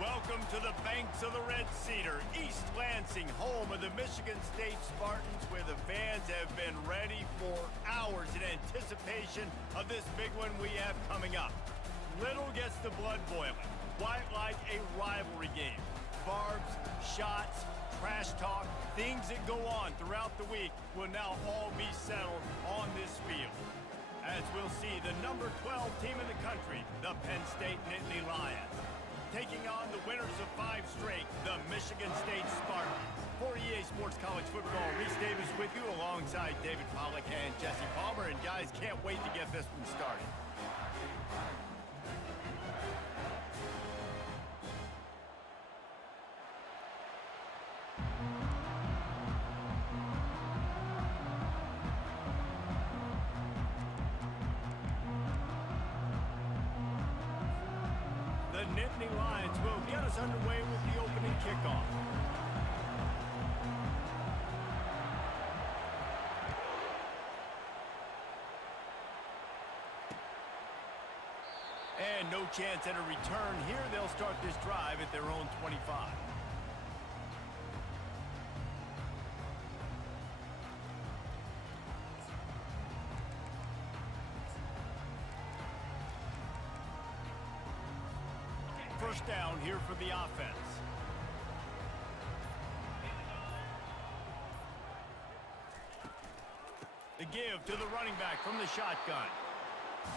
Welcome to the banks of the Red Cedar, East Lansing, home of the Michigan State Spartans, where the fans have been ready for hours in anticipation of this big one we have coming up. Little gets the blood boiling, quite like a rivalry game. Barbs, shots, trash talk, things that go on throughout the week will now all be settled on this field. As we'll see, the number 12 team in the country, the Penn State Nittany Lions, taking on the winners of 5 straight, the Michigan State Spartans. For EA Sports College Football, Reese Davis with you alongside David Pollack and Jesse Palmer. And guys, can't wait to get this one started. The Nittany Lions will get us underway with the opening kickoff. And no chance at a return here. They'll start this drive at their own 25. First down here for the offense. The give to the running back from the shotgun.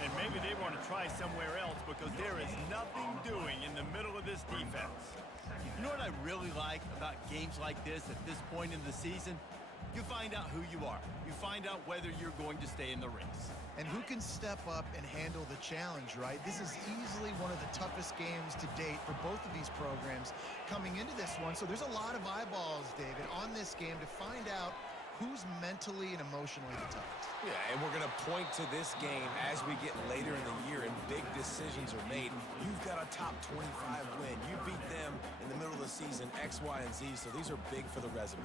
And maybe they want to try somewhere else because there is nothing doing in the middle of this defense. You know what I really like about games like this at this point in the season? You find out who you are. You find out whether you're going to stay in the race. And who can step up and handle the challenge, right? This is easily one of the toughest games to date for both of these programs coming into this one. So there's a lot of eyeballs, David, on this game to find out who's mentally and emotionally the toughest. Yeah, and we're going to point to this game as we get later in the year and big decisions are made. You've got a top 25 win. You beat them in the middle of the season, X, Y, and Z, so these are big for the resume.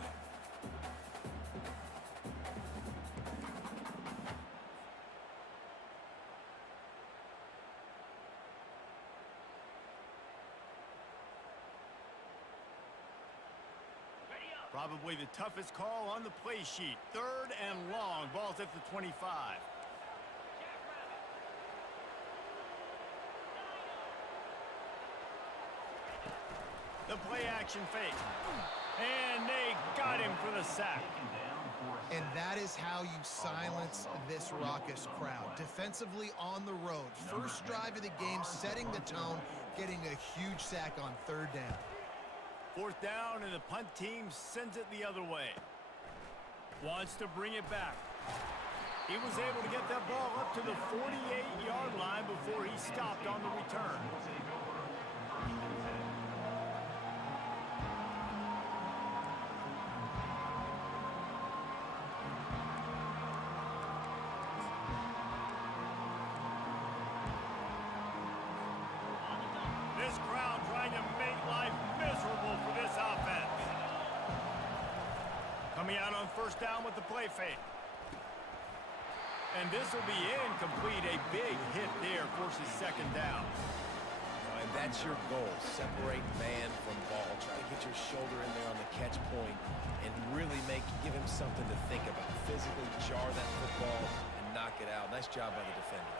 Probably the toughest call on the play sheet. 3rd and long. Ball's at the 25. The play action fake. And they got him for the sack. And that is how you silence this raucous crowd. Defensively on the road. First drive of the game, setting the tone, getting a huge sack on 3rd down. 4th down, and the punt team sends it the other way. Wants to bring it back. He was able to get that ball up to the 48-yard line before he stopped on the return. This crowd trying to make life miserable for this offense. Coming out on 1st down with the play fake. And this will be incomplete. A big hit there forces 2nd down. And that's your goal. Separate man from ball. Try to get your shoulder in there on the catch point and really give him something to think about. Physically jar that football and knock it out. Nice job by the defender.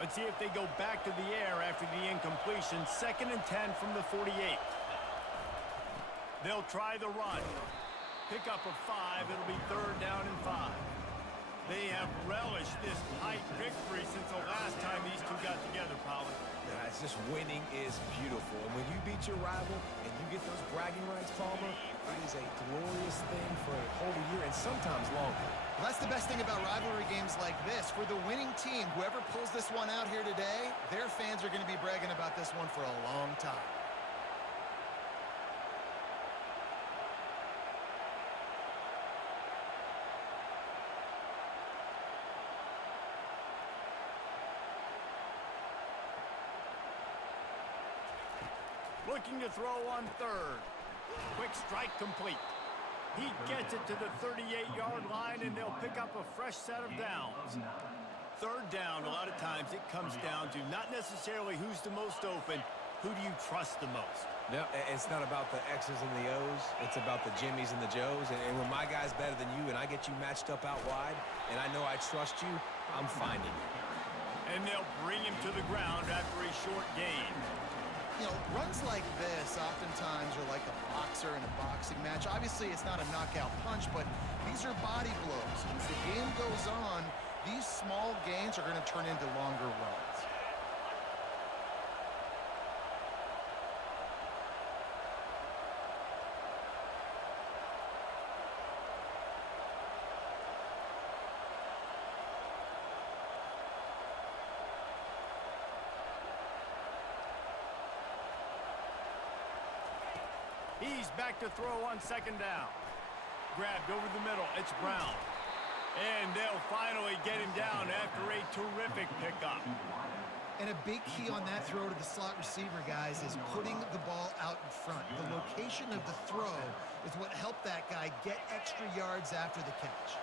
Let's see if they go back to the air after the incompletion. 2nd and 10 from the 48. They'll try the run. Pick up a 5. It'll be 3rd down and 5. They have relished this tight victory since the last time these two got together, Pollard. Yeah, it's just winning is beautiful. And when you beat your rival and you get those bragging rights, Palmer, it is a glorious thing for a whole year and sometimes longer. Well, that's the best thing about rivalry games like this. For the winning team, whoever pulls this one out here today, their fans are going to be bragging about this one for a long time. Looking to throw on 3rd. Quick strike complete. He gets it to the 38-yard line, and they'll pick up a fresh set of downs. 3rd down, a lot of times it comes down to not necessarily who's the most open, who do you trust the most? No, it's not about the X's and the O's. It's about the Jimmies and the Joes. And when my guy's better than you and I get you matched up out wide and I know I trust you, I'm finding you. And they'll bring him to the ground after a short gain. You know, runs like this oftentimes are like a boxer in a boxing match. Obviously, it's not a knockout punch, but these are body blows. As the game goes on, these small gains are going to turn into longer runs. He's back to throw on second down. Grabbed over the middle. It's Brown. And they'll finally get him down after a terrific pickup. And a big key on that throw to the slot receiver, guys, is putting the ball out in front. The location of the throw is what helped that guy get extra yards after the catch.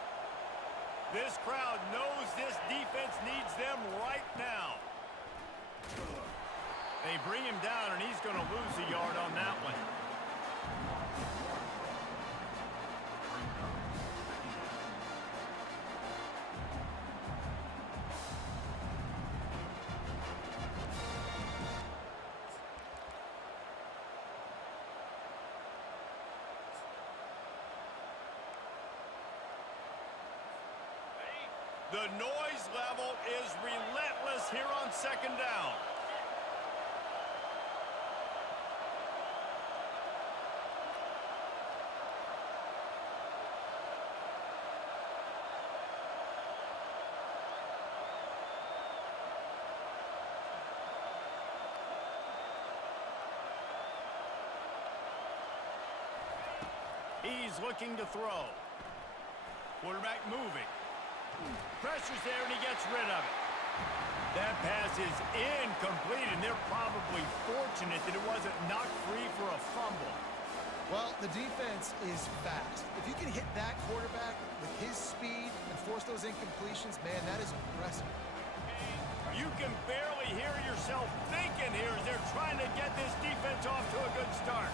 This crowd knows this defense needs them right now. They bring him down, and he's going to lose a yard on that one. The noise level is relentless here on second down. He's looking to throw. Quarterback moving. Pressure's there, and he gets rid of it. That pass is incomplete, and they're probably fortunate that it wasn't knocked free for a fumble. Well, the defense is fast. If you can hit that quarterback with his speed and force those incompletions, man, that is impressive. You can barely hear yourself thinking here as they're trying to get this defense off to a good start.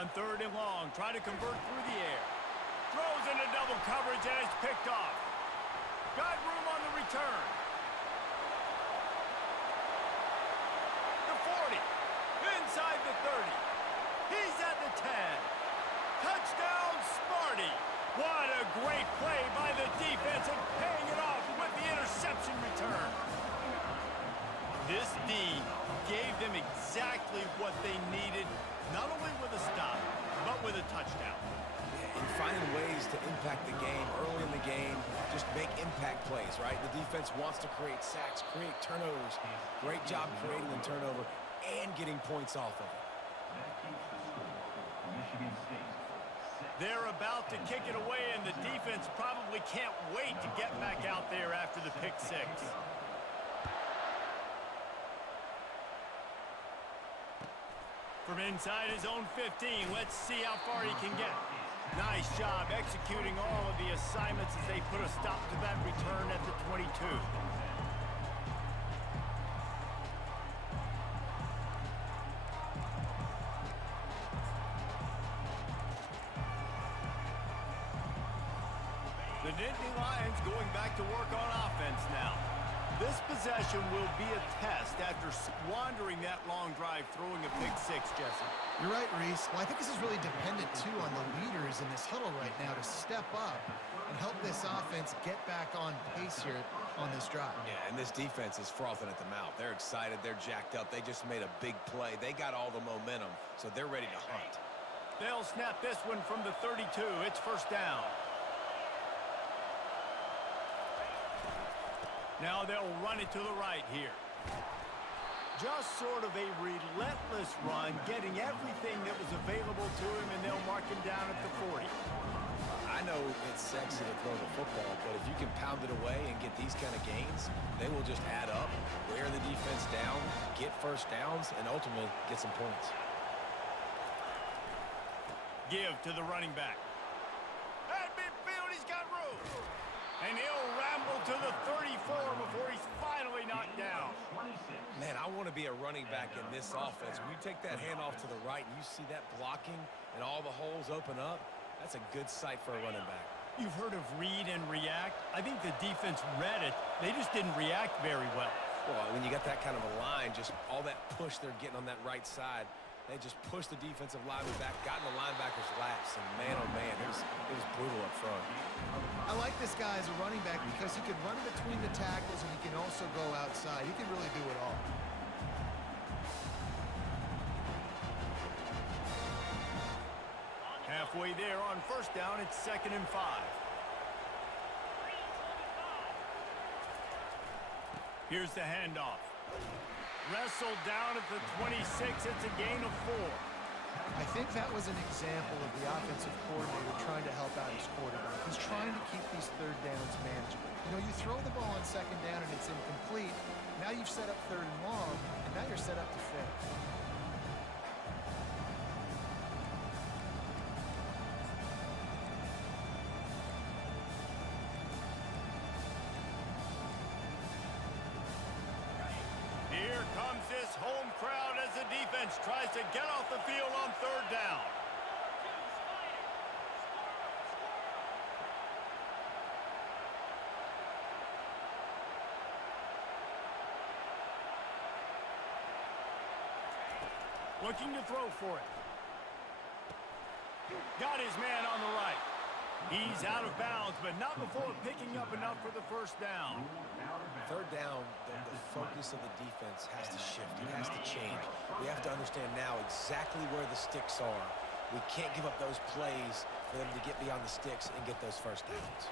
On third and long, try to convert through the air. Throws into double coverage and it's picked off. Got room on the return. The 40. Inside the 30. He's at the 10. Touchdown, Sparty. What a great play by the defense and paying it off with the interception return. This D gave them exactly what they needed, not only with a stop, but with a touchdown. And finding ways to impact the game early in the game, just make impact plays, right? The defense wants to create sacks, create turnovers. Great job creating the turnover and getting points off of it. They're about to kick it away, and the defense probably can't wait to get back out there after the pick six. From inside his own 15, let's see how far he can get. Nice job executing all of the assignments as they put a stop to that return at the 22. The Nittany Lions going back to work on offense now. This possession will be a test after squandering that long drive throwing a pick six, Jesse. You're right, Reese. Well, I think this is really dependent, too, on the leaders in this huddle right now to step up and help this offense get back on pace here on this drive. Yeah, and this defense is frothing at the mouth. They're excited. They're jacked up. They just made a big play. They got all the momentum, so they're ready to hunt. They'll snap this one from the 32. It's first down. Now they'll run it to the right here. Just sort of a relentless run, getting everything that was available to him, and they'll mark him down at the 40. I know it's sexy to throw the football, but if you can pound it away and get these kind of gains, they will just add up, wear the defense down, get first downs, and ultimately get some points. Give to the running back. At midfield, he's got room. And he'll ramble to the 34 before he's finally knocked down. Man, I want to be a running back in this offense. When you take that handoff to the right and you see that blocking and all the holes open up, that's a good sight for a running back. You've heard of read and react. I think the defense read it. They just didn't react very well. Well, when you got that kind of a line, just all that push they're getting on that right side, they just pushed the defensive lineman back, got in the linebacker's laps, and man, oh man, it was brutal up front. I like this guy as a running back because he can run between the tackles and he can also go outside. He can really do it all. Halfway there on first down, it's 2nd and 5. Here's the handoff. Wrestled down at the 26. It's a gain of 4. I think that was an example of the offensive coordinator trying to help out his quarterback. He's trying to keep these third downs manageable. You know, you throw the ball on 2nd down and it's incomplete. Now you've set up 3rd and long, and now you're set up to fail. Here comes this home crowd as the defense tries to get off the field on 3rd down. Looking to throw for it. Got his man on the right. He's out of bounds, but not before picking up enough for the 1st down. 3rd down, the focus of the defense has to shift. It has to change. We have to understand now exactly where the sticks are. We can't give up those plays for them to get beyond the sticks and get those 1st downs.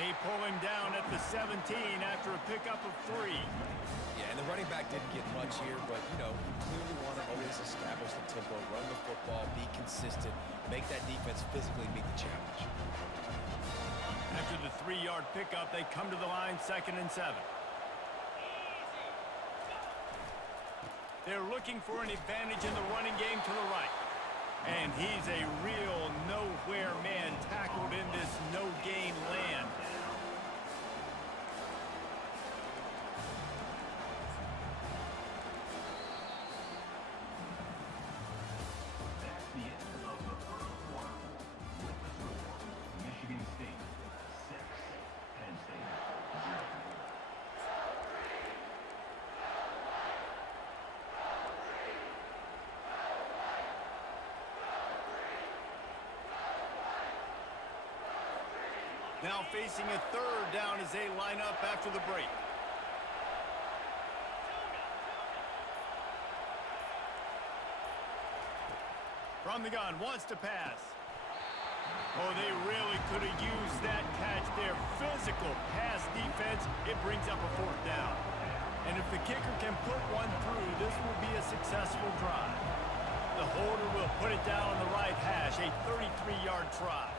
They pull him down at the 17 after a pickup of 3. Yeah, and the running back didn't get much here, but, you know, you clearly want to always establish the tempo, run the football, be consistent, make that defense physically meet the challenge. After the 3-yard pickup, they come to the line 2nd and 7. They're looking for an advantage in the running game to the right. And he's a real nowhere man tackled in this no-gain land. That's the end of the first quarter. With the score, Michigan State 6, Penn State 0. Now facing a 3rd down as they line up after the break. From the gun, wants to pass. Oh, they really could have used that catch there. Physical pass defense, it brings up a 4th down. And if the kicker can put one through, this will be a successful drive. The holder will put it down on the right hash, a 33-yard try.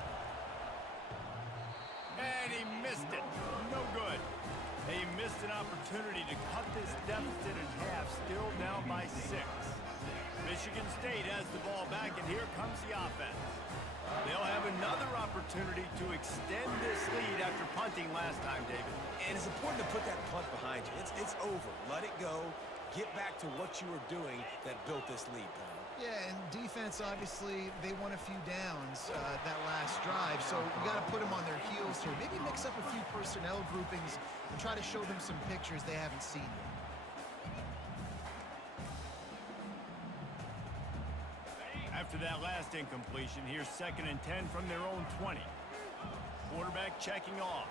And he missed it. No good. They missed an opportunity to cut this deficit in half, still down by 6. Michigan State has the ball back, and here comes the offense. They'll have another opportunity to extend this lead after punting last time, David. And it's important to put that punt behind you. It's over. Let it go. Get back to what you were doing that built this lead, Paul. Yeah, and defense, obviously, they won a few downs that last drive, so you got to put them on their heels here. Maybe mix up a few personnel groupings and try to show them some pictures they haven't seen yet. After that last incompletion, here's 2nd and 10 from their own 20. Quarterback checking off.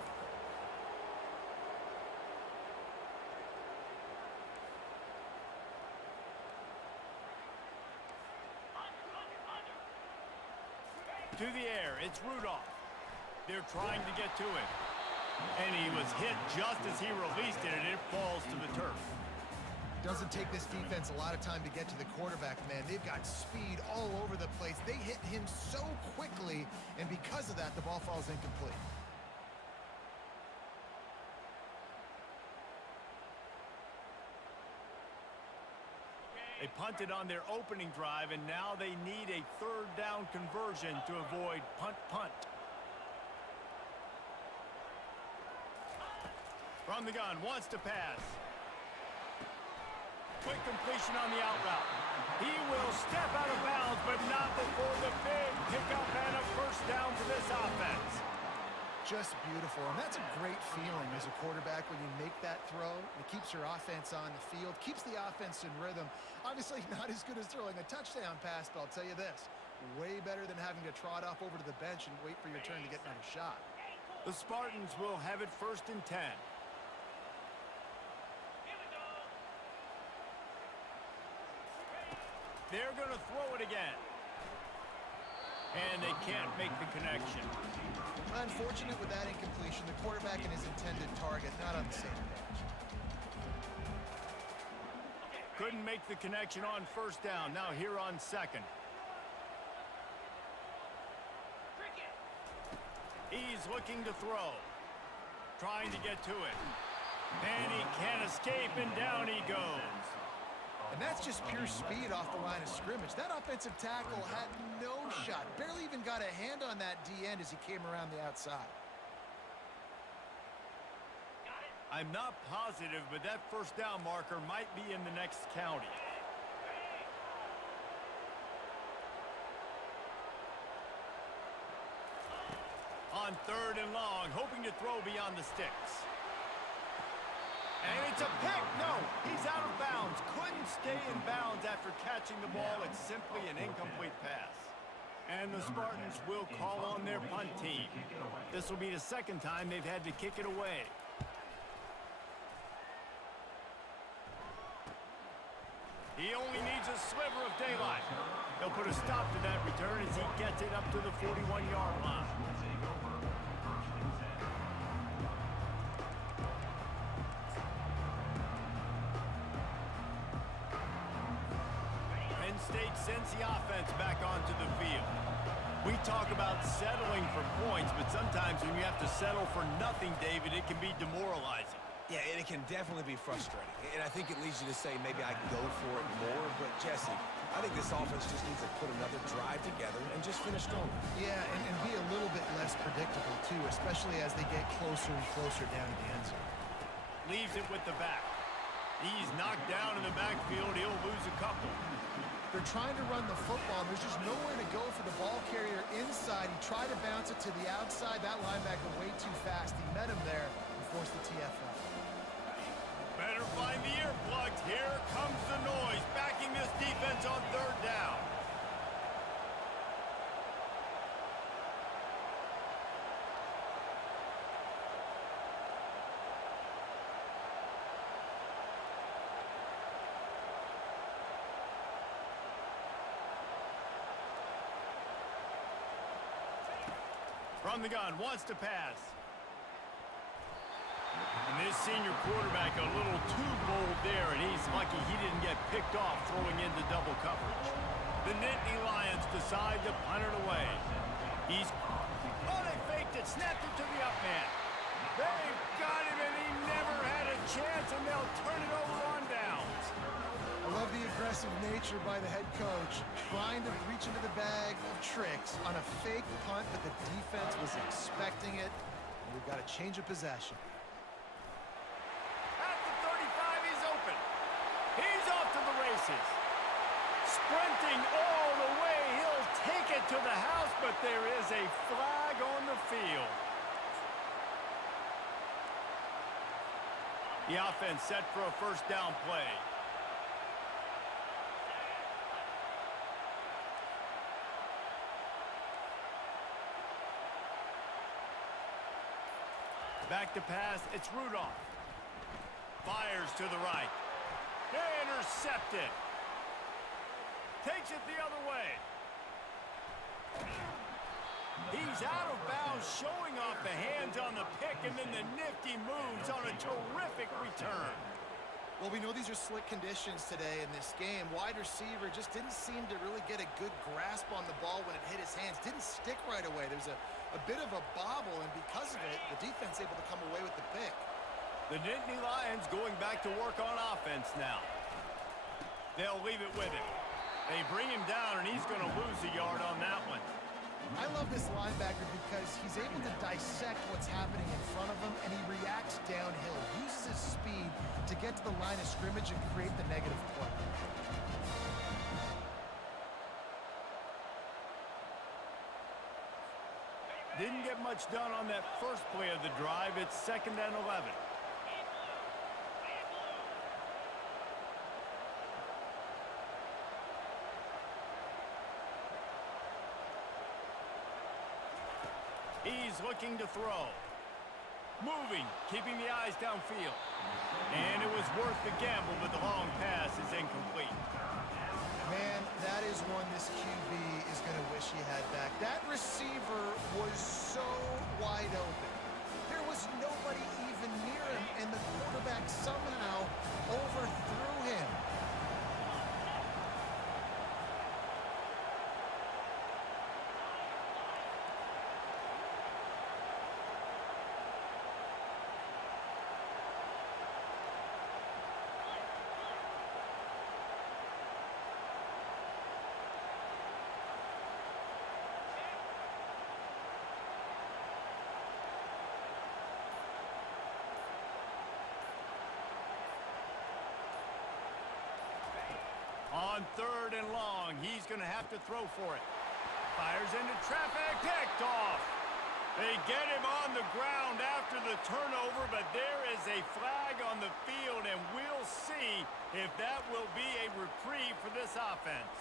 To the air, it's Rudolph. They're trying to get to it. And he was hit just as he released it, and it falls to the turf. Doesn't take this defense a lot of time to get to the quarterback, man. They've got speed all over the place. They hit him so quickly, and because because of that, the ball falls incomplete. They punted on their opening drive, and now they need a third down conversion to avoid punt. From the gun, wants to pass. Quick completion on the out route. He will step out of bounds, but not before the big pickup and a first down for this offense. Just beautiful, and that's a great feeling as a quarterback when you make that throw. It keeps your offense on the field, keeps the offense in rhythm. Obviously not as good as throwing a touchdown pass, but I'll tell you this, way better than having to trot off over to the bench and wait for your turn to get another shot. The Spartans will have it 1st and 10. They're going to throw it again. And they can't make the connection. Unfortunate with that incompletion. The quarterback and his intended target not on the same page. Couldn't make the connection on 1st down. Now here on 2nd. He's looking to throw. Trying to get to it. And he can't escape, and down he goes. And that's just pure speed off the line of scrimmage. That offensive tackle had no shot. Barely even got a hand on that D-end as he came around the outside. I'm not positive, but that 1st down marker might be in the next county. On 3rd and long, hoping to throw beyond the sticks. And it's a pick. No, he's out of bounds. Couldn't stay in bounds after catching the ball. It's simply an incomplete pass. And the Spartans will call on their punt team. This will be the 2nd time they've had to kick it away. He only needs a sliver of daylight. He'll put a stop to that return as he gets it up to the 41-yard line. State sends the offense back onto the field. We talk about settling for points, but sometimes when you have to settle for nothing, David, it can be demoralizing. Yeah, and it can definitely be frustrating. And I think it leads you to say maybe I go for it more. But, Jesse, I think this offense just needs to put another drive together and just finish strong. Yeah, and be a little bit less predictable, too, especially as they get closer and closer down to the end zone. Leaves it with the back. He's knocked down in the backfield. He'll lose a couple. They're trying to run the football. There's just nowhere to go for the ball carrier inside. He tried to bounce it to the outside. That linebacker way too fast. He met him there and forced the TFL. Better find the earplugs. Here comes the noise, backing this defense on 3rd down. From the gun, wants to pass. And this senior quarterback a little too bold there, and he's lucky he didn't get picked off throwing into double coverage. The Nittany Lions decide to punt it away. They faked it, snapped it to the up man. They've got him, and he never had a chance, and they'll turn it over on downs. I love the aggressive nature by the head coach, trying to reach into the bag of tricks on a fake punt, but the defense was expecting it. And we've got a change of possession. At the 35, he's open. He's off to the races. Sprinting all the way. He'll take it to the house, but there is a flag on the field. The offense set for a 1st down play. Back to pass, it's Rudolph. Fires to the right. Intercepted. Takes it the other way. He's out of bounds, showing off the hands on the pick, and then the nifty moves on a terrific return. Well, we know these are slick conditions today in this game. Wide receiver just didn't seem to really get a good grasp on the ball when it hit his hands. Didn't stick right away. There's a bit of a bobble, and because of it, the defense able to come away with the pick. The Nittany Lions going back to work on offense now. They'll leave it with him. They bring him down, and he's going to lose a yard on that one. I love this linebacker because he's able to dissect what's happening in front of him, and he reacts downhill, uses his speed to get to the line of scrimmage and create the negative play. Didn't get much done on that first play of the drive. It's 2nd and 11. He's looking to throw. Moving, keeping the eyes downfield. And it was worth the gamble, but the long pass is incomplete. Man, that is one this QB is going to wish he had back. That receiver was so wide open. There was nobody even near him, and the quarterback somehow overthrew him. On 3rd and long, he's going to have to throw for it. Fires into traffic, picked off. They get him on the ground after the turnover, but there is a flag on the field, and we'll see if that will be a reprieve for this offense.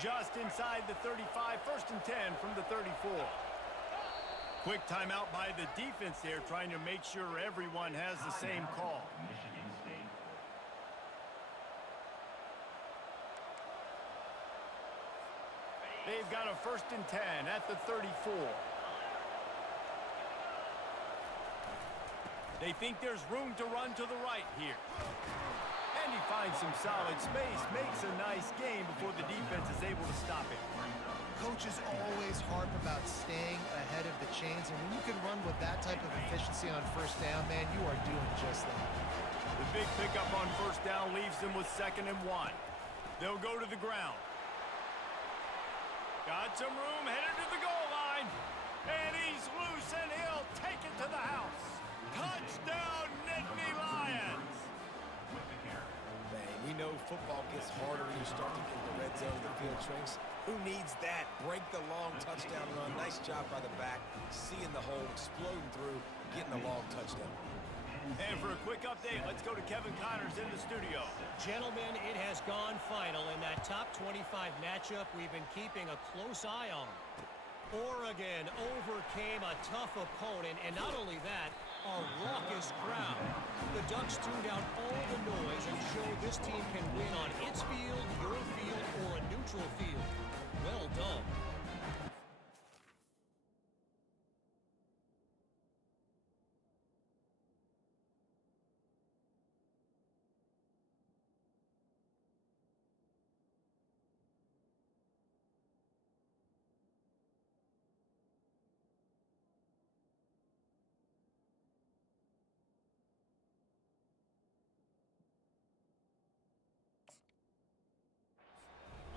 Just inside the 35, 1st and 10 from the 34. Quick timeout by the defense there, trying to make sure everyone has the same call. Michigan State. They've got a 1st and 10 at the 34. They think there's room to run to the right here. And he finds some solid space, makes a nice game before the defense is able to stop it. Coaches always harp about staying ahead of the chains, and when you can run with that type of efficiency on 1st down, man, you are doing just that. The big pickup on 1st down leaves them with 2nd and 1. They'll go to the ground. Got some room, headed to the goal line. And he's loose, and he'll take it to the house. Touchdown, Nittany Lions! Man, we know football gets harder when you start to get the red zone, the field shrinks. Who needs that? Break the long touchdown run. Nice job by the back, seeing the hole, exploding through, getting a long touchdown. And for a quick update, let's go to Kevin Connors in the studio. Gentlemen, it has gone final in that top 25 matchup we've been keeping a close eye on. Oregon overcame a tough opponent, and not only that, a raucous crowd. The Ducks tuned out all the noise and showed this team can win on its field, your field, or a neutral field. Well done.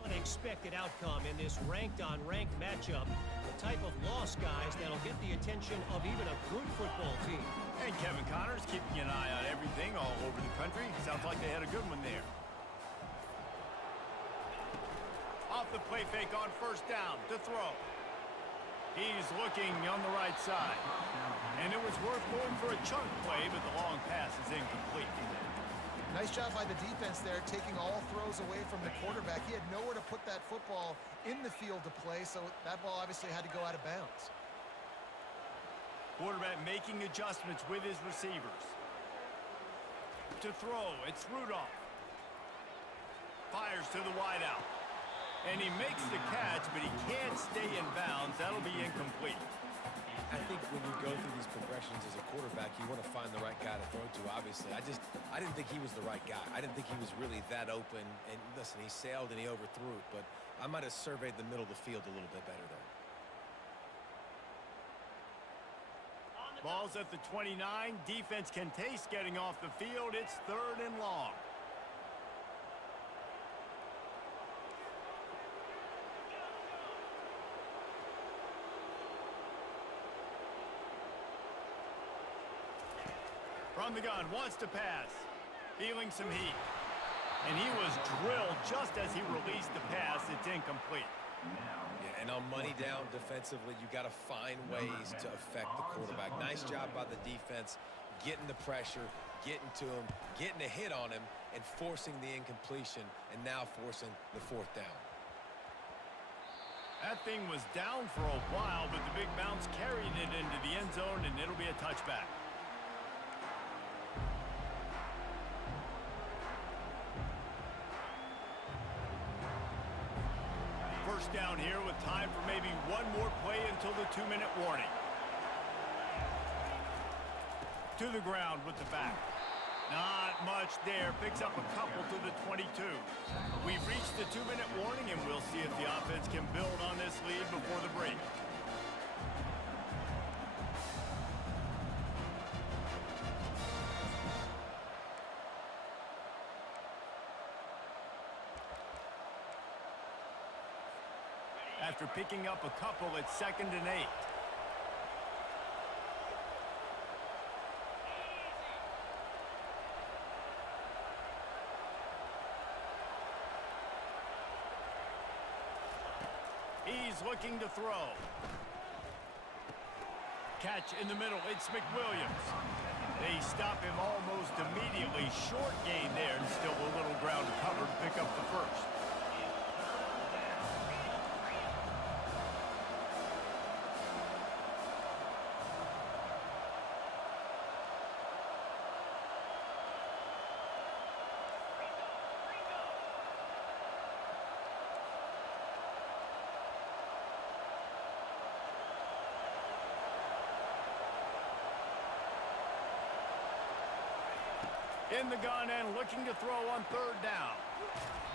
Unexpected outcome in this ranked-on-ranked matchup. The type of loss, guys, that'll get the attention of even a good football team. And Kevin Connors keeping an eye on everything all over the country. Sounds like they had a good one there. Off the play fake on 1st down to throw. He's looking on the right side. And it was worth going for a chunk play, but the long pass is incomplete. Nice job by the defense there, taking all throws away from the quarterback. He had nowhere to put that football in the field to play, so that ball obviously had to go out of bounds. Quarterback making adjustments with his receivers. To throw, it's Rudolph. Fires to the wideout. And he makes the catch, but he can't stay in bounds. That'll be incomplete. I think when you go through these progressions as a quarterback, you want to find the right guy to throw to, obviously. I didn't think he was the right guy. I didn't think he was really that open. And listen, he sailed and he overthrew it, but I might have surveyed the middle of the field a little bit better there. Ball's at the 29. Defense can taste getting off the field. It's 3rd and long. From the gun, wants to pass. Feeling some heat. And he was drilled just as he released the pass. It's incomplete. Yeah, and on money down defensively, you got to find ways to affect the quarterback. Nice job by the defense, getting the pressure, getting to him, getting a hit on him, and forcing the incompletion, and now forcing the 4th down. That thing was down for a while, but the big bounce carried it into the end zone, and it'll be a touchback. First down here with time for maybe one more play until the 2-minute warning. To the ground with the back. Not much there. Picks up a couple to the 22. We've reached the 2-minute warning, and we'll see if the offense can build on this lead before the break. After picking up a couple, it's 2nd and 8. He's looking to throw. Catch in the middle. It's McWilliams. They stop him almost immediately. Short gain there, and still a little ground covered. Pick up the first. In the gun and looking to throw on 3rd down.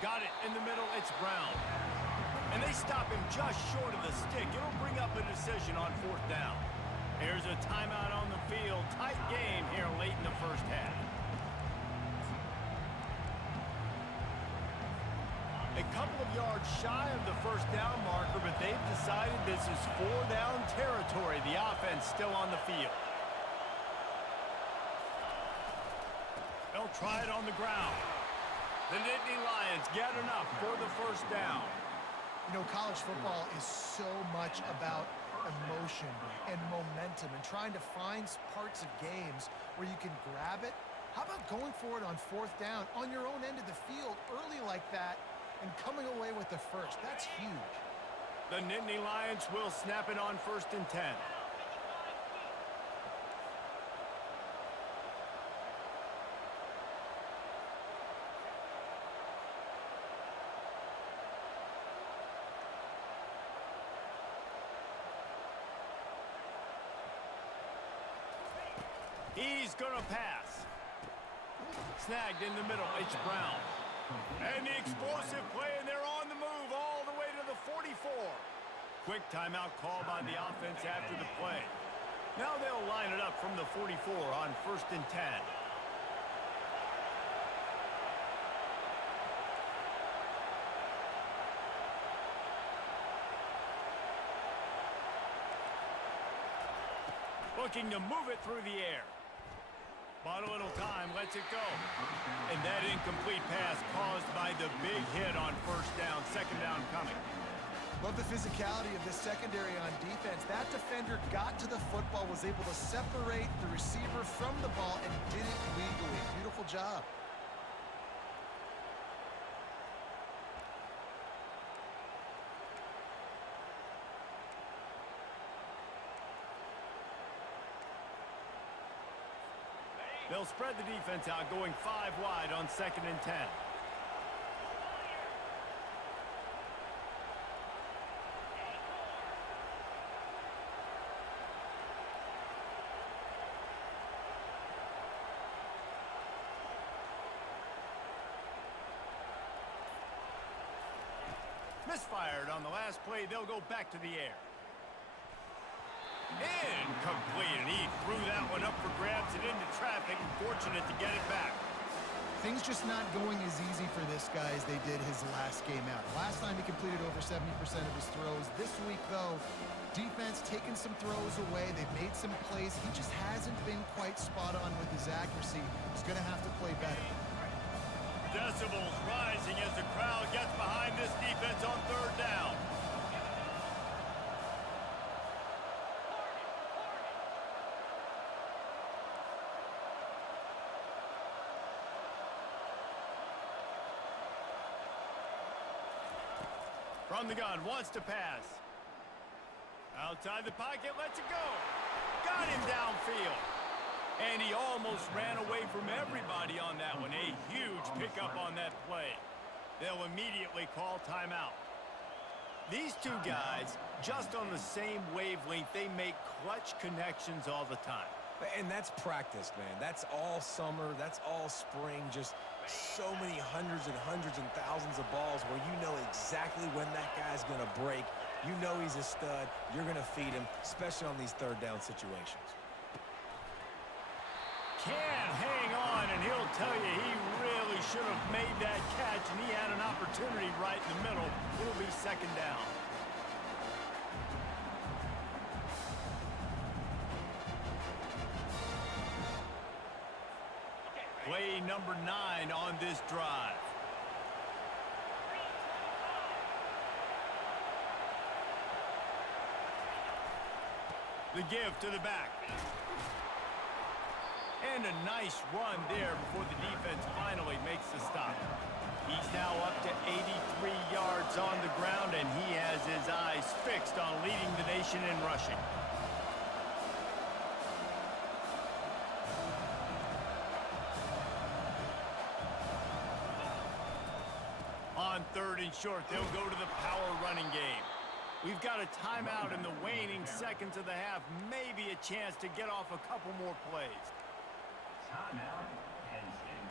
Got it in the middle. It's Brown. And they stop him just short of the stick. It'll bring up a decision on 4th down. Here's a timeout on the field. Tight game here late in the first half. A couple of yards shy of the 1st down marker, but they've decided this is 4-down territory. The offense still on the field. They'll try it on the ground. The Nittany Lions get enough for the 1st down. You know, college football is so much about emotion and momentum and trying to find parts of games where you can grab it. How about going for it on 4th down on your own end of the field early like that and coming away with the first? That's huge. The Nittany Lions will snap it on 1st and 10. He's going to pass. Snagged in the middle. It's Brown. And the explosive play, and they're on the move all the way to the 44. Quick timeout call by the offense after the play. Now they'll line it up from the 44 on 1st and 10. Looking to move it through the air. Bought a little time, lets it go. And that incomplete pass caused by the big hit on 1st down, 2nd down coming. Love the physicality of the secondary on defense. That defender got to the football, was able to separate the receiver from the ball, and did it legally. Beautiful job. They'll spread the defense out, going 5 wide on 2nd and 10. Misfired on the last play. They'll go back to the air. Incomplete, and he threw that one up for grabs and into traffic. Fortunate to get it back. Things just not going as easy for this guy as they did his last game out. Last time he completed over 70% of his throws. This week, though, defense taking some throws away. They've made some plays. He just hasn't been quite spot on with his accuracy. He's going to have to play better. Decibels rising as the crowd gets behind this defense on third down. From the gun, wants to pass. Outside the pocket, lets it go. Got him downfield. And he almost ran away from everybody on that one. A huge pickup on that play. They'll immediately call timeout. These two guys, just on the same wavelength, they make clutch connections all the time. And that's practice, man. That's all summer. That's all spring. Just so many hundreds and thousands of balls where you know exactly when that guy's going to break. You know he's a stud. You're going to feed him, especially on these third down situations. Can't hang on, and he'll tell you he really should have made that catch, and he had an opportunity right in the middle. It'll be second down. Play number 9 on this drive. The give to the back. And a nice run there before the defense finally makes the stop. He's now up to 83 yards on the ground, and he has his eyes fixed on leading the nation in rushing. On third and short, they'll go to the power running game. We've got a timeout in the waning seconds of the half. Maybe a chance to get off a couple more plays. Timeout, Penn State.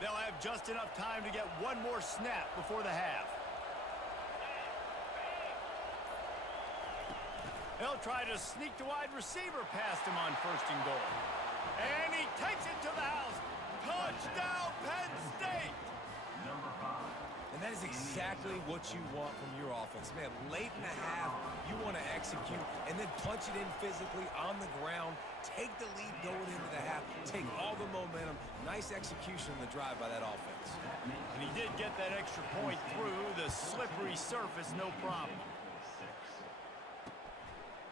They'll have just enough time to get one more snap before the half. They'll try to sneak the wide receiver past him on first and goal. And he takes it to the house. Touchdown, Penn State! Number 5. And that is exactly what you want from your offense. Man, late in the half, you want to execute and then punch it in physically on the ground. Take the lead going into the half. Take all the momentum. Nice execution on the drive by that offense. And he did get that extra point through the slippery surface, no problem.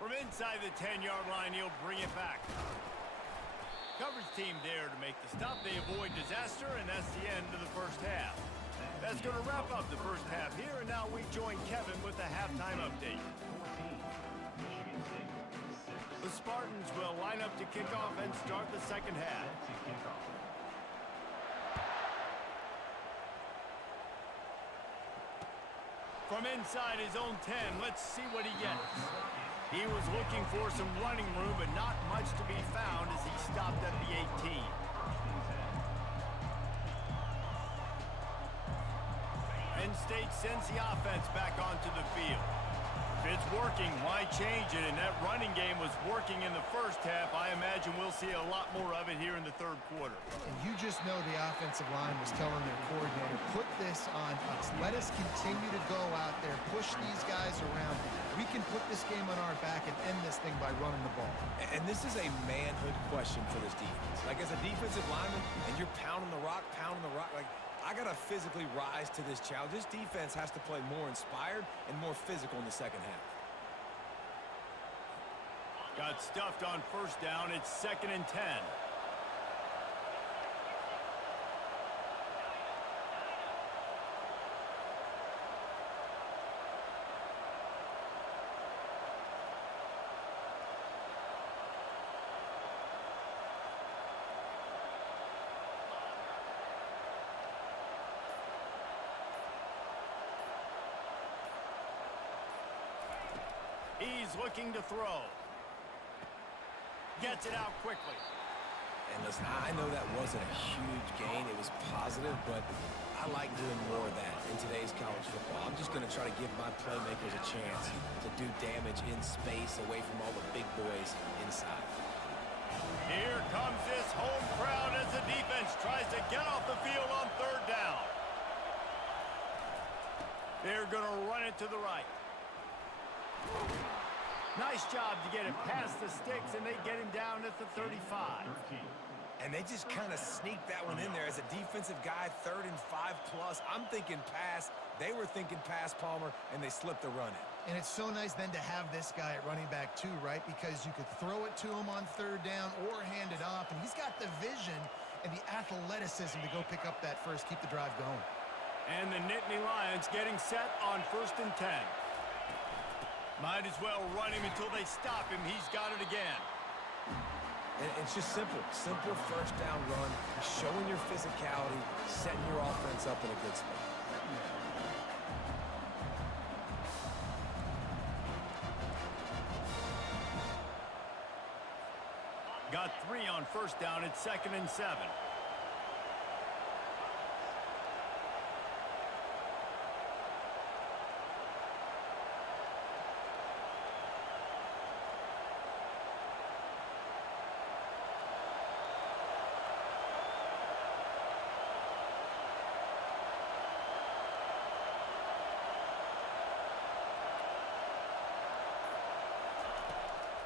From inside the 10-yard line, he'll bring it back. Coverage team there to make the stop. They avoid disaster, and that's the end of the first half. That's going to wrap up the first half here, and now we join Kevin with the halftime update. The Spartans will line up to kick off and start the second half. From inside his own 10, let's see what he gets. He was looking for some running room, but not much to be found as he stopped at the 18. Penn State sends the offense back onto the field. If it's working, why change it? And that running game was working in the first half. I imagine we'll see a lot more of it here in the third quarter. And you just know the offensive line was telling their coordinator, put this on us. Let us continue to go out there, push these guys around. We can put this game on our back and end this thing by running the ball. And this is a manhood question for this defense. Like, as a defensive lineman, and you're pounding the rock, like, I got to physically rise to this challenge. This defense has to play more inspired and more physical in the second half. Got stuffed on first down. It's 2nd and 10. He's looking to throw. Gets it out quickly. And listen, I know that wasn't a huge gain. It was positive, but I like doing more of that in today's college football. I'm just going to try to give my playmakers a chance to do damage in space away from all the big boys inside. Here comes this home crowd as the defense tries to get off the field on third down. They're going to run it to the right. Nice job to get it past the sticks, and they get him down at the 35. And they just kind of sneaked that one in there as a defensive guy, 3rd and 5+. I'm thinking pass. They were thinking pass, Palmer, and they slipped the run in. And it's so nice then to have this guy at running back too, right? Because you could throw it to him on third down or hand it off, and he's got the vision and the athleticism to go pick up that first, keep the drive going. And the Nittany Lions getting set on 1st and 10. Might as well run him until they stop him. He's got it again. And it's just simple first down run, showing your physicality, setting your offense up in a good spot. Got 3 on 1st down. It's 2nd and 7.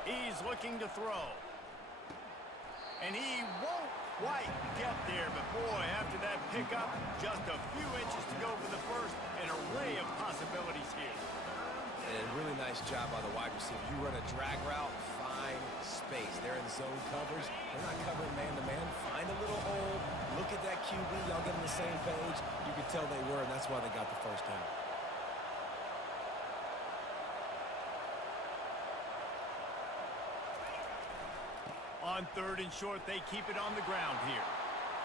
He's looking to throw. And he won't quite get there, but boy, after that pickup, just a few inches to go for the first. An array of possibilities here. And a really nice job by the wide receiver. You run a drag route, find space. They're in zone covers. They're not covering man-to-man. Find a little hole. Look at that QB. Y'all get on the same page. You could tell they were, and that's why they got the first down. On 3rd and short, they keep it on the ground here.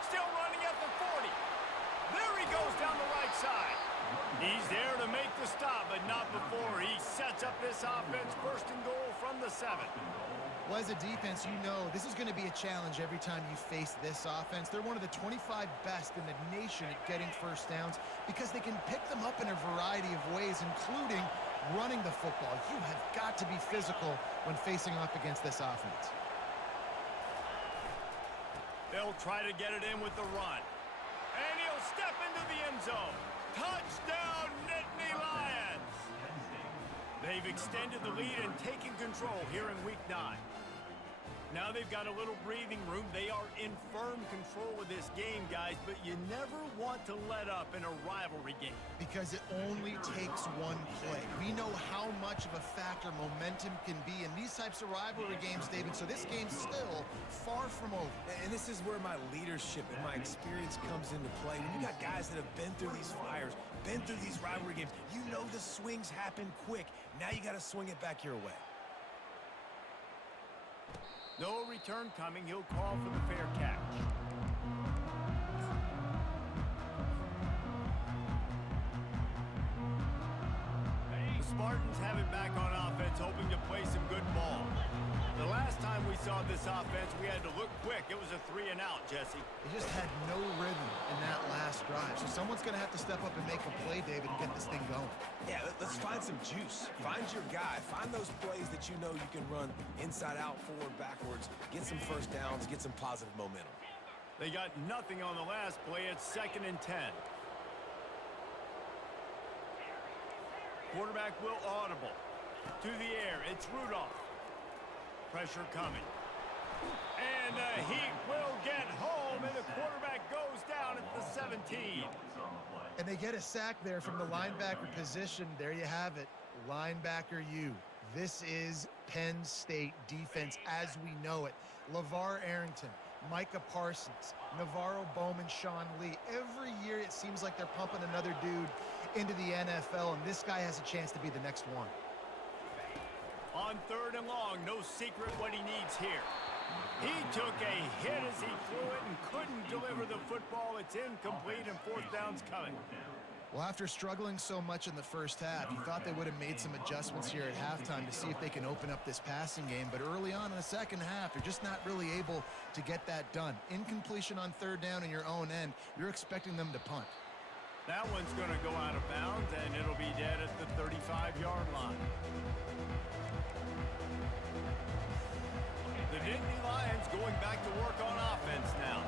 Still running at the 40. There he goes down the right side. He's there to make the stop, but not before he sets up this offense 1st and goal from the 7. Well, as a defense, you know this is going to be a challenge every time you face this offense. They're one of the 25 best in the nation at getting first downs because they can pick them up in a variety of ways, including running the football. You have got to be physical when facing off against this offense. They'll try to get it in with the run. And he'll step into the end zone. Touchdown, Nittany Lions! They've extended the lead and taken control here in Week 9. Now they've got a little breathing room. They are in firm control of this game, guys, but you never want to let up in a rivalry game. Because it only takes one play. We know how much of a factor momentum can be in these types of rivalry games, David, so this game's still far from over. And this is where my leadership and my experience comes into play. When you got guys that have been through these fires, been through these rivalry games, you know the swings happen quick. Now you got to swing it back your way. No return coming. He'll call for the fair catch. The Spartans have it back on offense, hoping to play some good ball. The last time we saw this offense, we had to look quick. It was a 3-and-out, Jesse. They just had no rhythm in that last drive. So someone's going to have to step up and make a play, David, and get this thing going. Yeah, let's find some juice. Find your guy. Find those plays that you know you can run inside out, forward, backwards. Get some first downs. Get some positive momentum. They got nothing on the last play. It's 2nd and 10. Quarterback will audible. To the air. It's Rudolph. Pressure coming. And he will get home, and the quarterback goes down at the 17. And they get a sack there from the linebacker position. There you have it. Linebacker U. This is Penn State defense as we know it. LeVar Arrington, Micah Parsons, Navarro Bowman, Sean Lee. Every year it seems like they're pumping another dude into the NFL, and this guy has a chance to be the next one. On 3rd and long, no secret what he needs here. He took a hit as he threw it and couldn't deliver the football. It's incomplete, and 4th down's coming. Well, after struggling so much in the first half, you thought they would have made some adjustments here at halftime to see if they can open up this passing game. But early on in the second half, they're just not really able to get that done. Incompletion on third down in your own end, you're expecting them to punt. That one's going to go out of bounds, and it'll be dead at the 35-yard line. The Nittany Lions going back to work on offense now.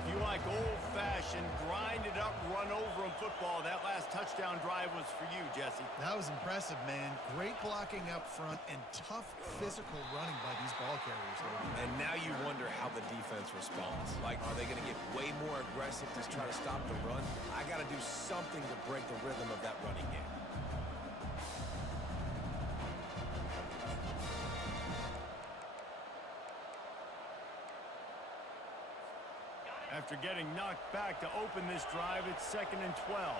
If you like old-fashioned, grinded-up, run-over-'em football, that last touchdown drive was for you, Jesse. That was impressive, man. Great blocking up front and tough physical running by these ball carriers. And now you wonder how the defense responds. Like, are they going to get way more aggressive to try to stop the run? I got to do something to break the rhythm of that running game. After getting knocked back to open this drive, it's 2nd and 12.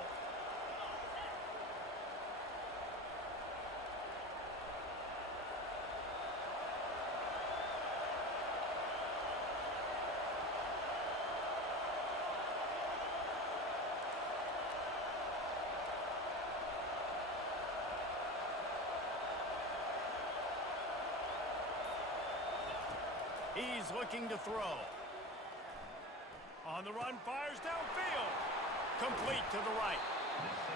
He's looking to throw. On the run, fires downfield. Complete to the right.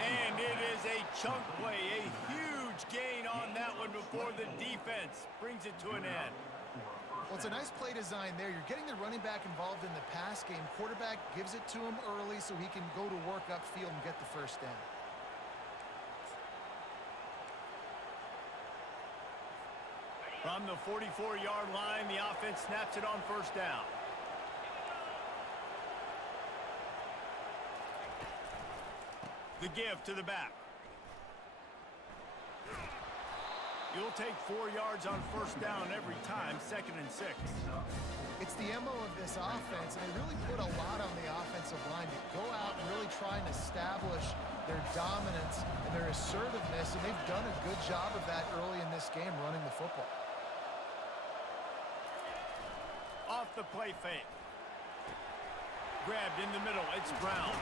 And it is a chunk play, a huge gain on that one before the defense brings it to an end. Well, it's a nice play design there. You're getting the running back involved in the pass game. Quarterback gives it to him early so he can go to work upfield and get the first down. From the 44-yard line, the offense snaps it on first down. The give to the back. You'll take 4 yards on first down every time, 2nd and 6. It's the MO of this offense, and they really put a lot on the offensive line to go out and really try and establish their dominance and their assertiveness, and they've done a good job of that early in this game, running the football. Off the play fake. Grabbed in the middle, it's Brown.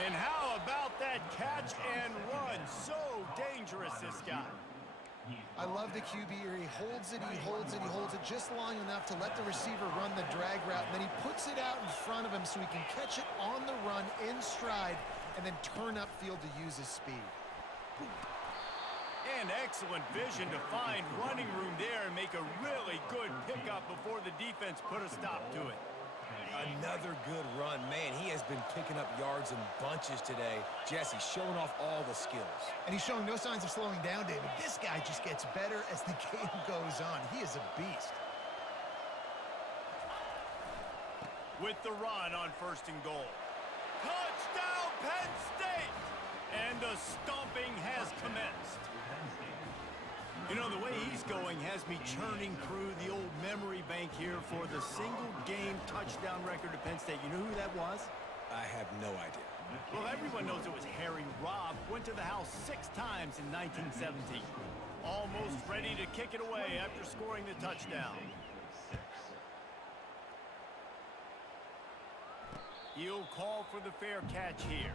And how about that catch and run? So dangerous, this guy. I love the QB here. He holds it, he holds it, he holds it just long enough to let the receiver run the drag route, and then he puts it out in front of him so he can catch it on the run in stride and then turn upfield to use his speed. And excellent vision to find running room there and make a really good pickup before the defense put a stop to it. Another good run. Man, he has been picking up yards in bunches today. Jesse showing off all the skills. And he's showing no signs of slowing down, David. This guy just gets better as the game goes on. He is a beast. With the run on 1st and goal. Touchdown, Penn State! And the stomping has commenced. You know, the way he's going has me churning through the old memory bank here for the single-game touchdown record of Penn State. You know who that was? I have no idea. Well, everyone knows it was Harry Robb. Went to the house 6 times in 1917. Almost ready to kick it away after scoring the touchdown. He'll call for the fair catch here.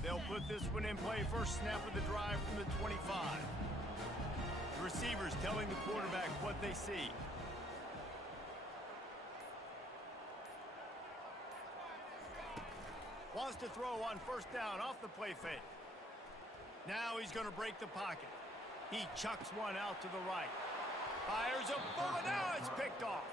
They'll put this one in play. First snap of the drive from the 25. The receivers telling the quarterback what they see. Wants to throw on first down off the play fake. Now he's going to break the pocket. He chucks one out to the right. Fires a bullet. Now it's picked off.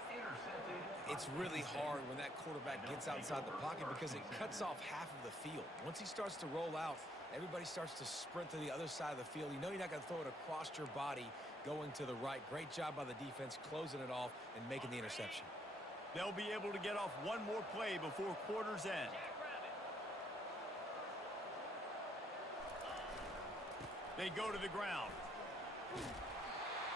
It's really hard when that quarterback gets outside the pocket because it cuts off half of the field. Once he starts to roll out, everybody starts to sprint to the other side of the field. You know you're not going to throw it across your body going to the right. Great job by the defense closing it off and making the interception. They'll be able to get off one more play before quarter's end. They go to the ground.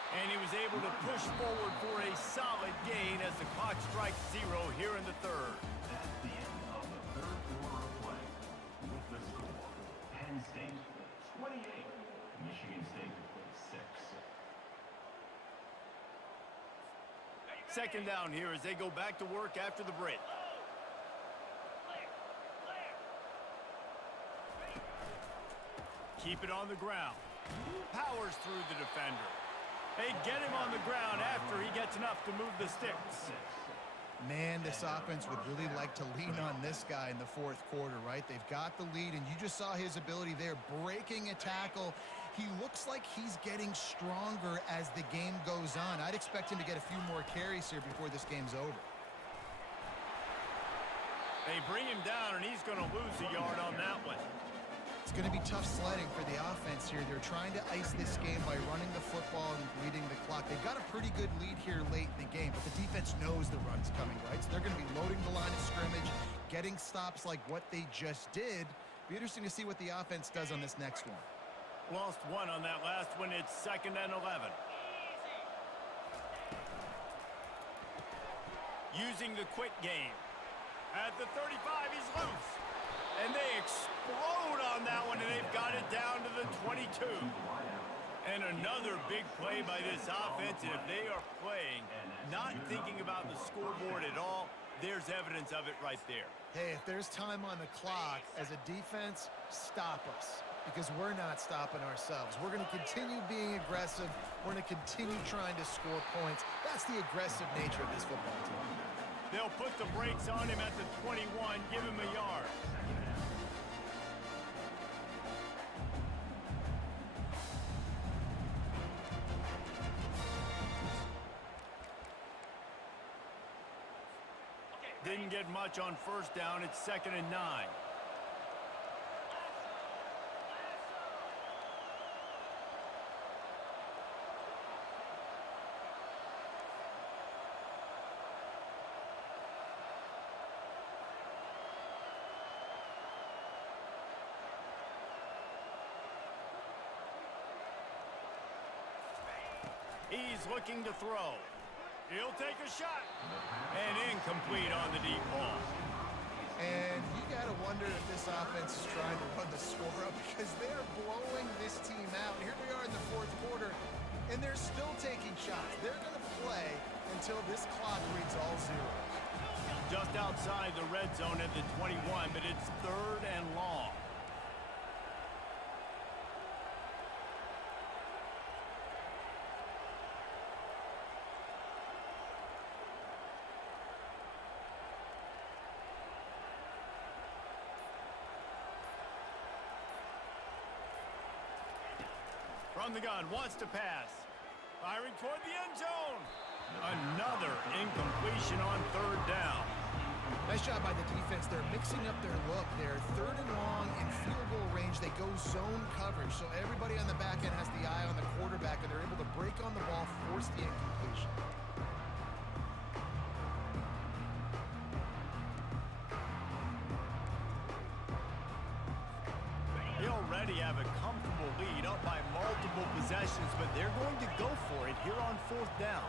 And he was able to push forward for a solid gain as the clock strikes 0 here in the 3rd. That's the end of the 3rd quarter of play. With the score, Penn State 28, Michigan State 6. Second down here as they go back to work after the break. Keep it on the ground. Powers through the defender. They get him on the ground after he gets enough to move the sticks. Man, this offense would really like to lean on this guy in the fourth quarter, right? They've got the lead, and you just saw his ability there, breaking a tackle. He looks like he's getting stronger as the game goes on. I'd expect him to get a few more carries here before this game's over. They bring him down, and he's going to lose a yard on that one. It's going to be tough sledding for the offense here. They're trying to ice this game by running the football and bleeding the clock. They've got a pretty good lead here late in the game, but the defense knows the run's coming, right? So they're going to be loading the line of scrimmage, getting stops like what they just did. Be interesting to see what the offense does on this next one. Lost one on that last one. It's 2nd and 11. Using the quick game. At the 35, he's loose. And they explode on that one, and they've got it down to the 22. And another big play by this offense. If they are playing, not thinking about the scoreboard at all, there's evidence of it right there. Hey, if there's time on the clock, as a defense, stop us. Because we're not stopping ourselves. We're going to continue being aggressive. We're going to continue trying to score points. That's the aggressive nature of this football team. They'll put the brakes on him at the 21, give him a yard. Didn't get much on first down. It's 2nd and 9. He's looking to throw. He'll take a shot. And incomplete on the deep ball. And you got to wonder if this offense is trying to run the score up because they're blowing this team out. Here we are in the fourth quarter, and they're still taking shots. They're going to play until this clock reads all zeros. Just outside the red zone at the 21, but it's 3rd and long. From the gun, wants to pass. Firing toward the end zone. Another incompletion on 3rd down. Nice job by the defense. They're mixing up their look there. 3rd and long in field goal range. They go zone coverage. So everybody on the back end has the eye on the quarterback, and they're able to break on the ball, force the incompletion. They already have a comfortable lead up by multiple possessions, but they're going to go for it here on 4th down.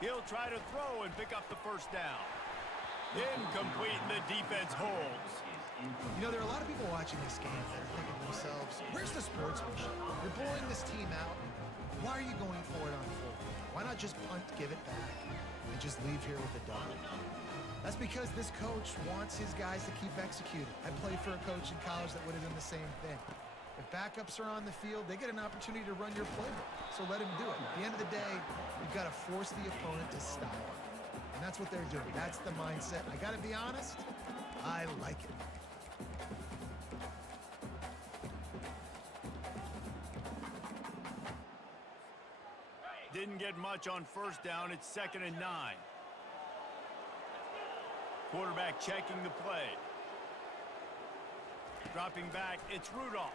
He'll try to throw and pick up the first down. Incomplete, and the defense holds. You know, there are a lot of people watching this game that are thinking to themselves, where's the sportsmanship? You're blowing this team out. Why are you going for it on 4th? Why not just punt, give it back, and just leave here with a dub? That's because this coach wants his guys to keep executing. I played for a coach in college that would have done the same thing. If backups are on the field, they get an opportunity to run your playbook. So let him do it. At the end of the day, you've got to force the opponent to stop. And that's what they're doing. That's the mindset. I got to be honest, I like it. Didn't get much on first down. It's 2nd and 9. Quarterback checking the play. Dropping back, it's Rudolph.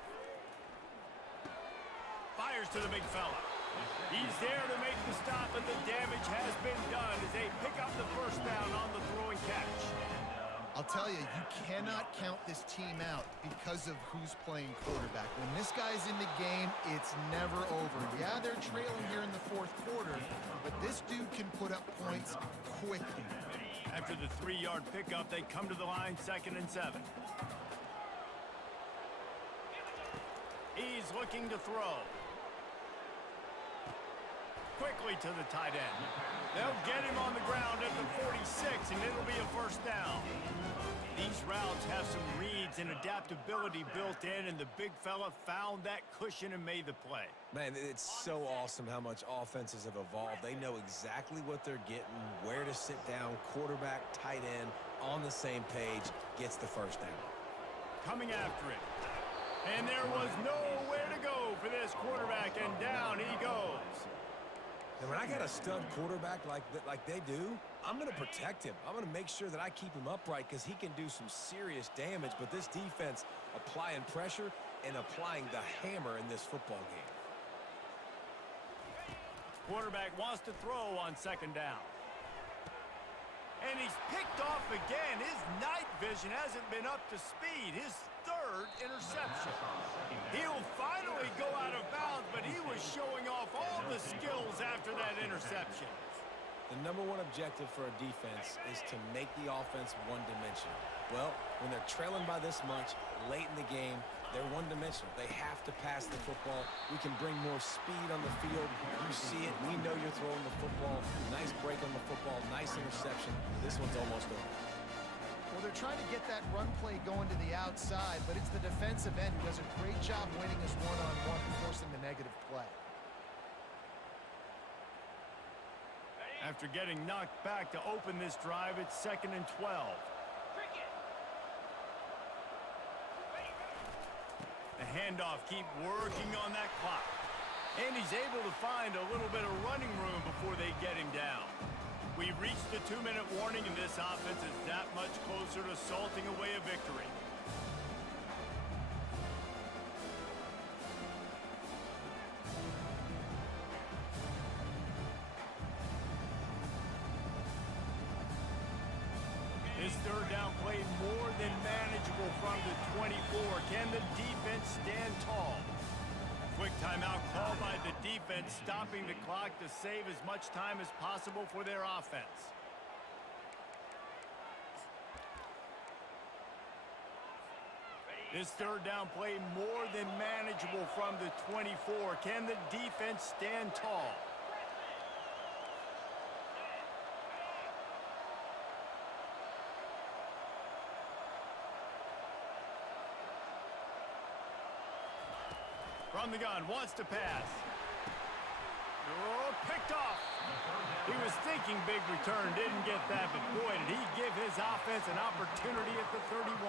Fires to the big fella. He's there to make the stop, but the damage has been done as they pick up the first down on the throwing catch. I'll tell you, you cannot count this team out because of who's playing quarterback. When this guy's in the game, it's never over. Yeah, they're trailing here in the fourth quarter, but this dude can put up points quickly. After the 3-yard pickup, they come to the line 2nd and 7. He's looking to throw. Quickly to the tight end. They'll get him on the ground at the 46, and it'll be a first down. These routes have some reads and adaptability built in, and the big fella found that cushion and made the play. Man, it's so awesome how much offenses have evolved. They know exactly what they're getting, where to sit down, quarterback, tight end, on the same page, gets the first down. Coming after it. And there was nowhere to go for this quarterback, and down he goes. And when I got a stud quarterback like they do, I'm going to protect him. I'm going to make sure that I keep him upright because he can do some serious damage. But this defense applying pressure and applying the hammer in this football game. Quarterback wants to throw on 2nd down. And he's picked off again. His night vision hasn't been up to speed. His 3rd interception. He'll finally go out of bounds, but he was showing off all the skills after that interception. The number one objective for a defense is to make the offense one-dimensional. Well, when they're trailing by this much, late in the game, they're one-dimensional. They have to pass the football. We can bring more speed on the field. You see it. We know you're throwing the football. Nice break on the football. Nice interception. This one's almost over. Well, they're trying to get that run play going to the outside, but it's the defensive end who does a great job winning his one-on-one and forcing the negative play. After getting knocked back to open this drive, it's 2nd and 12. The handoff keep working on that clock. And he's able to find a little bit of running room before they get him down. We've reached the 2-minute warning, and this offense is that much closer to salting away a victory. This 3rd down play more than manageable from the 24. Can the defense stand tall? Quick timeout called by the defense, stopping the clock to save as much time as possible for their offense. This 3rd down play more than manageable from the 24. Can the defense stand tall? From the gun, wants to pass. Oh, picked off. He was thinking big return, didn't get that, but boy, did he give his offense an opportunity at the 31.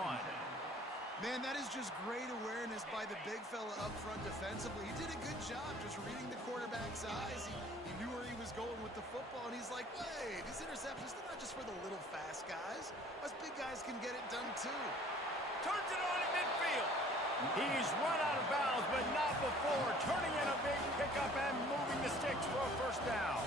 Man, that is just great awareness by the big fella up front defensively. He did a good job just reading the quarterback's eyes. He knew where he was going with the football, and he's like, wait, these interceptions, they're not just for the little fast guys. Us big guys can get it done too. Turns it on in midfield. He's run out of bounds, but not before. Turning in a big pickup and moving the sticks for a first down.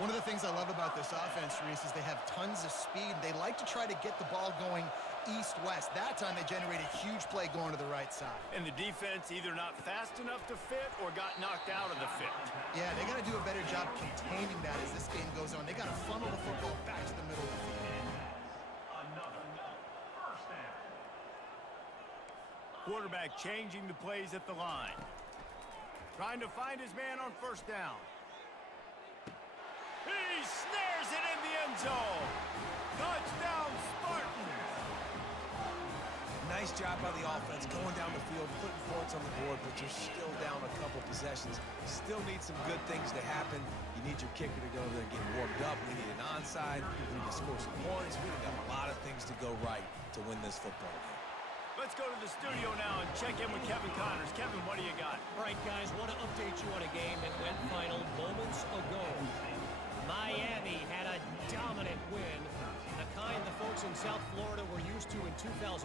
One of the things I love about this offense, Reese, is they have tons of speed. They like to try to get the ball going east-west. That time they generated a huge play going to the right side. And the defense either not fast enough to fit or got knocked out of the fit. Yeah, they got to do a better job containing that as this game goes on. They got to funnel the football back to the middle of the field. Quarterback changing the plays at the line. Trying to find his man on first down. He snares it in the end zone. Touchdown, Spartans. Nice job by the offense going down the field, putting points on the board, but you're still down a couple possessions. Still need some good things to happen. You need your kicker to go there and get warmed up. We need an onside. We need to score some points. We need a lot of things to go right to win this football game. Let's go to the studio now and check in with Kevin Connors. Kevin, what do you got? All right, guys, want to update you on a game that went final moments ago. Miami had a dominant win, the kind the folks in South Florida were used to in 2001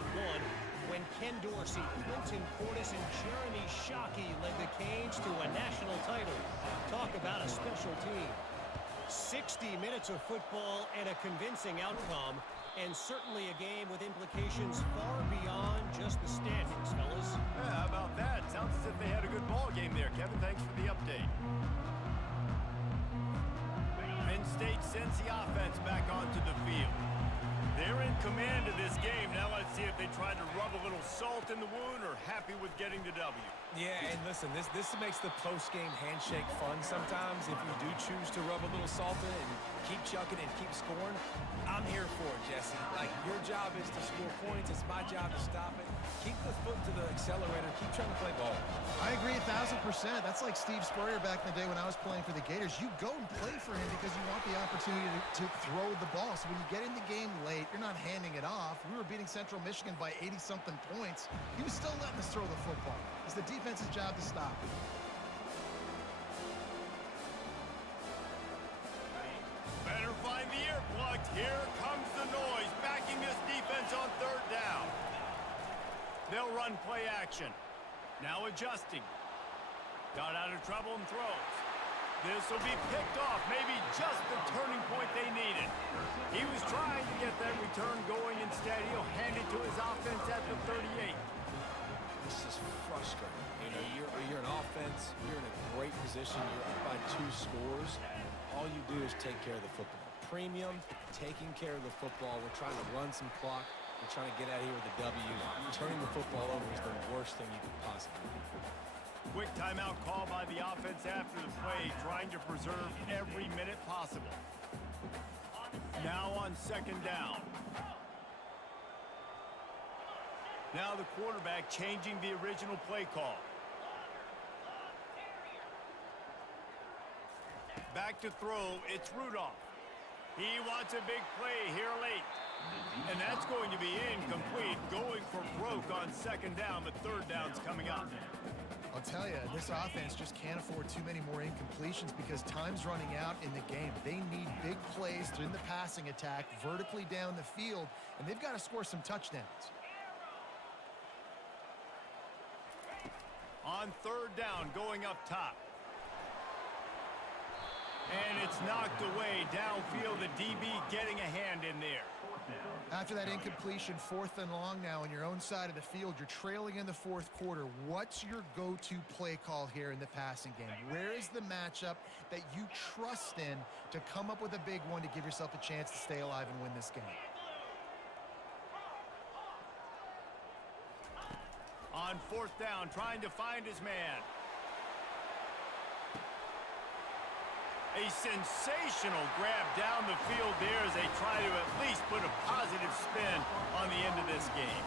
when Ken Dorsey, Clinton Portis, and Jeremy Shockey led the Canes to a national title. Talk about a special team. 60 minutes of football and a convincing outcome. And certainly a game with implications far beyond just the standings, fellas. Yeah, how about that? Sounds as if they had a good ball game there. Kevin, thanks for the update. And Michigan State sends the offense back onto the field. They're in command of this game. Now let's see if they try to rub a little salt in the wound or happy with getting the W. Yeah, and listen, this makes the post-game handshake fun sometimes. If you do choose to rub a little salt in and keep chucking and keep scoring, I'm here for it, Jesse. Like, your job is to score points. It's my job to stop it. Keep the foot to the accelerator. Keep trying to play ball. I agree 1,000%. That's like Steve Spurrier back in the day when I was playing for the Gators. You go and play for him because you want the opportunity to throw the ball. So when you get in the game late, you're not handing it off. We were beating Central Michigan by 80-something points. He was still letting us throw the football. It's the defense's job to stop it. Better find the earplugs. Here comes the noise, backing this defense on third down. They'll run play action. Now adjusting. Got out of trouble and throws. This will be picked off. Maybe just the turning point they needed. He was trying to get that return going. Instead, he'll hand it to his offense at the 38. This is frustrating. You know, you're an offense. You're in a great position. You're up by 2 scores. All you do is take care of the football. Premium, taking care of the football. We're trying to run some clock. We're trying to get out of here with a W. Turning the football over is the worst thing you could possibly do. Quick timeout call by the offense after the play, trying to preserve every minute possible. Now on second down. Now the quarterback changing the original play call. Back to throw, it's Rudolph. He wants a big play here late. And that's going to be incomplete, going for broke on second down, but third down's coming up. I'll tell you, this offense just can't afford too many more incompletions because time's running out in the game. They need big plays in the passing attack, vertically down the field, and they've got to score some touchdowns. On third down, going up top. And it's knocked away downfield. The DB getting a hand in there. After that incompletion, 4th and long now on your own side of the field, you're trailing in the 4th quarter. What's your go-to play call here in the passing game? Where is the matchup that you trust in to come up with a big one to give yourself a chance to stay alive and win this game? On 4th down, trying to find his man. A sensational grab down the field there as they try to at least put a positive spin on the end of this game.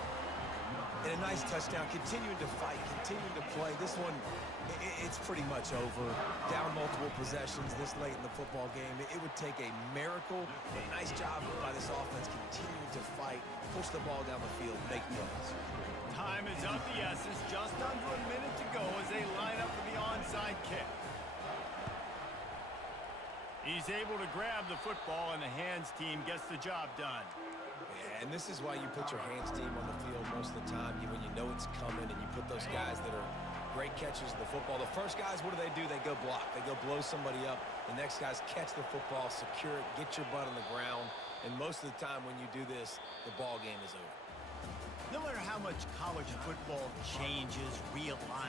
And a nice touchdown, continuing to fight, continuing to play. This one, it's pretty much over. Down multiple possessions this late in the football game. It would take a miracle, but a nice job by this offense continuing to fight, push the ball down the field, make plays. Time is of the essence, just under a minute to go as they line up for the onside kick. He's able to grab the football, and the hands team gets the job done. Yeah, and this is why you put your hands team on the field most of the time, when you know it's coming, and you put those guys that are great catchers of the football. The first guys, what do? They go block. They go blow somebody up. The next guys catch the football, secure it, get your butt on the ground. And most of the time when you do this, the ball game is over. No matter how much college football changes, realigns,